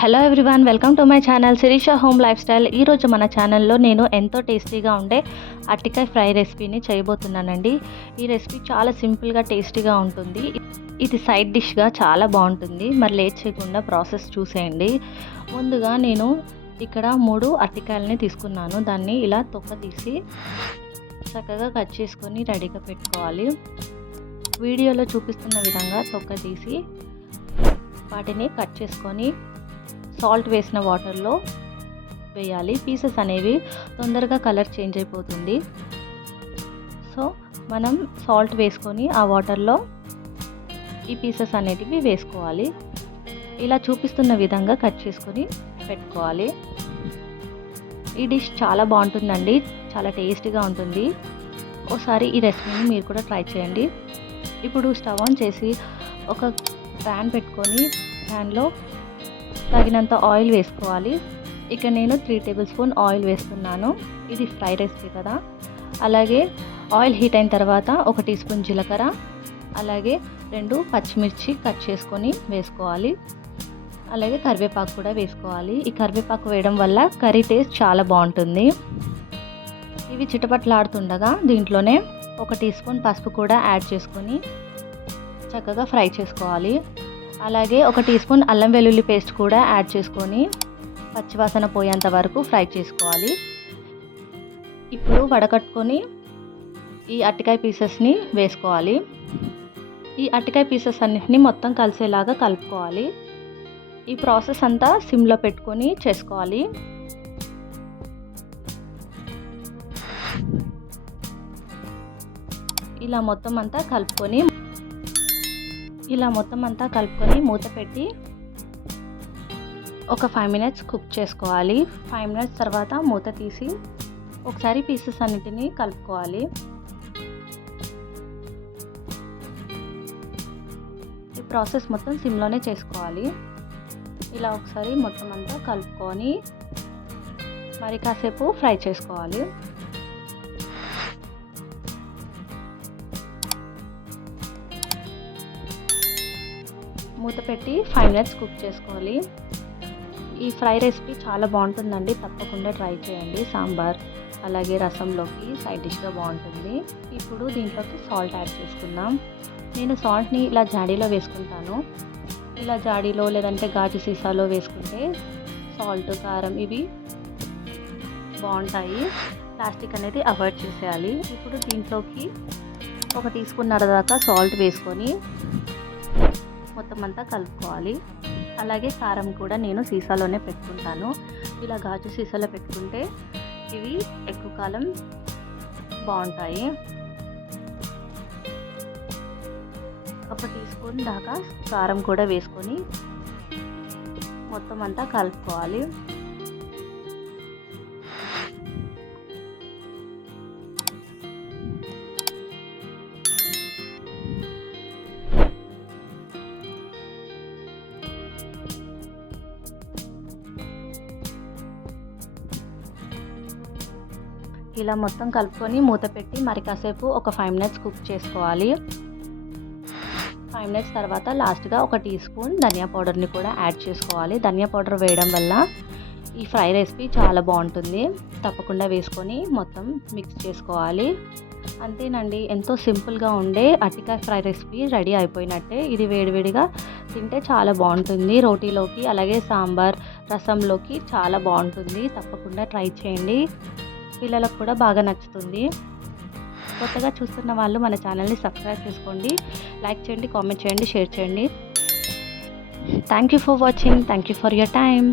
Hello everyone, welcome to my channel Sirisha home lifestyle. ఈరోజు మన ఛానల్లో నేను ఎంతో టేస్టీగా ఉండే అరటికాయ ఫ్రై రెసిపీని చేయబోతున్నానండి. ఈ రెసిపీ చాలా సింపుల్గా టేస్టీగా ఉంటుంది. ఇది సైడ్ డిష్గా చాలా బాగుంటుంది. మరి లేట్ చేయకుండా ప్రాసెస్ చూసేయండి. ముందుగా నేను ఇక్కడ 3 అరటికాయలని తీసుకున్నాను. దాన్ని ఇలా తొక్క తీసి చక్కగా కట్ చేసుకొని రెడీగా పెట్టుకోవాలి. వీడియోలో చూపిస్తున్న విధంగా తొక్క తీసి వాటిని కట్ చేసుకొని సాల్ట్ వేసిన వాటర్లో వేయాలి. పీసెస్ అనేవి తొందరగా కలర్ చేంజ్ అయిపోతుంది. సో మనం సాల్ట్ వేసుకొని ఆ వాటర్లో ఈ పీసెస్ అనేటివి వేసుకోవాలి. ఇలా చూపిస్తున్న విధంగా కట్ చేసుకొని పెట్టుకోవాలి. ఈ డిష్ చాలా బాగుంటుందండి, చాలా టేస్టీగా ఉంటుంది. ఒకసారి ఈ రెసిపీని మీరు కూడా ట్రై చేయండి. ఇప్పుడు స్టవ్ ఆన్ చేసి ఒక ప్యాన్ పెట్టుకొని ప్యాన్లో తగినంత ఆయిల్ వేసుకోవాలి. ఇక నేను 3 టేబుల్ స్పూన్ ఆయిల్ వేస్తున్నాను. ఇది ఫ్రై రెసిపీ కదా. అలాగే ఆయిల్ హీట్ అయిన తర్వాత 1 టీ స్పూన్ జీలకర్ర, అలాగే 2 పచ్చిమిర్చి కట్ చేసుకొని వేసుకోవాలి. అలాగే కరివేపాకు కూడా వేసుకోవాలి. ఈ కరివేపాకు వేయడం వల్ల కర్రీ టేస్ట్ చాలా బాగుంటుంది. ఇవి చిటపట్లాడుతుండగా దీంట్లోనే 1 టీ స్పూన్ పసుపు కూడా యాడ్ చేసుకొని చక్కగా ఫ్రై చేసుకోవాలి. అలాగే 1 టీ స్పూన్ అల్లం వెల్లుల్లి పేస్ట్ కూడా యాడ్ చేసుకొని పచ్చివాసన పోయేంత వరకు ఫ్రై చేసుకోవాలి. ఇప్పుడు వడకట్టుకొని ఈ అరటికాయ పీసెస్ని వేసుకోవాలి. ఈ అరటికాయ పీసెస్ అన్నిటిని మొత్తం కలిసేలాగా కలుపుకోవాలి. ఈ ప్రాసెస్ అంతా సిమ్లో పెట్టుకొని చేసుకోవాలి. ఇలా మొత్తం అంతా కలుపుకొని మూత పెట్టి ఒక 5 మినిట్స్ కుక్ చేసుకోవాలి. 5 మినిట్స్ తర్వాత మూత తీసి ఒకసారి పీసెస్ అన్నిటినీ కలుపుకోవాలి. ఈ ప్రాసెస్ మొత్తం సిమ్లోనే చేసుకోవాలి. ఇలా ఒకసారి మొత్తం అంతా కలుపుకొని మరి కాసేపు ఫ్రై చేసుకోవాలి. మూత పెట్టి 5 మినిట్స్ కుక్ చేసుకోవాలి. ఈ ఫ్రై రెసిపీ చాలా బాగుంటుందండి, తప్పకుండా ట్రై చేయండి. సాంబార్ అలాగే రసంలోకి సైడ్ డిష్గా బాగుంటుంది. ఇప్పుడు దీంట్లోకి సాల్ట్ యాడ్ చేసుకుందాం. నేను సాల్ట్ని ఇలా జాడీలో వేసుకుంటాను. ఇలా జాడీలో లేదంటే గాజు సీసాలో వేసుకుంటే సాల్ట్, కారం ఇవి బాగుంటాయి. ప్లాస్టిక్ అనేది అవాయిడ్ చేసేయాలి. ఇప్పుడు దీంట్లోకి 1 టీ స్పూన్ దాకా సాల్ట్ వేసుకొని మొత్తం అంతా కలుపుకోవాలి. అలాగే కారం కూడా నేను సీసాలోనే పెట్టుకుంటాను. ఇలా గాజు సీసాలో పెట్టుకుంటే ఇవి ఎక్కువ కాలం బాగుంటాయి. 1 టీ స్పూన్ దాకా కారం కూడా వేసుకొని మొత్తం అంతా కలుపుకోవాలి. ఇలా మొత్తం కలుపుకొని మూత పెట్టి మరి కాసేపు ఒక 5 మినిట్స్ కుక్ చేసుకోవాలి. 5 మినిట్స్ తర్వాత లాస్ట్గా 1 టీ స్పూన్ ధనియా పౌడర్ని కూడా యాడ్ చేసుకోవాలి. ధనియా పౌడర్ వేయడం వల్ల ఈ ఫ్రై రెసిపీ చాలా బాగుంటుంది. తప్పకుండా వేసుకొని మొత్తం మిక్స్ చేసుకోవాలి. అంతేనండి, ఎంతో సింపుల్గా ఉండే అరటికాయ ఫ్రై రెసిపీ రెడీ అయిపోయినట్టే. ఇది వేడివేడిగా తింటే చాలా బాగుంటుంది. రోటీలోకి అలాగే సాంబార్, రసంలోకి చాలా బాగుంటుంది. తప్పకుండా ట్రై చేయండి. పిల్లలకు కూడా బాగా నచ్చుతుంది. కొత్తగా చూస్తున్న వాళ్ళు మన ఛానల్ని సబ్స్క్రైబ్ చేసుకోండి, లైక్ చేయండి, కామెంట్ చేయండి, షేర్ చేయండి. Thank you for watching. Thank you for your time.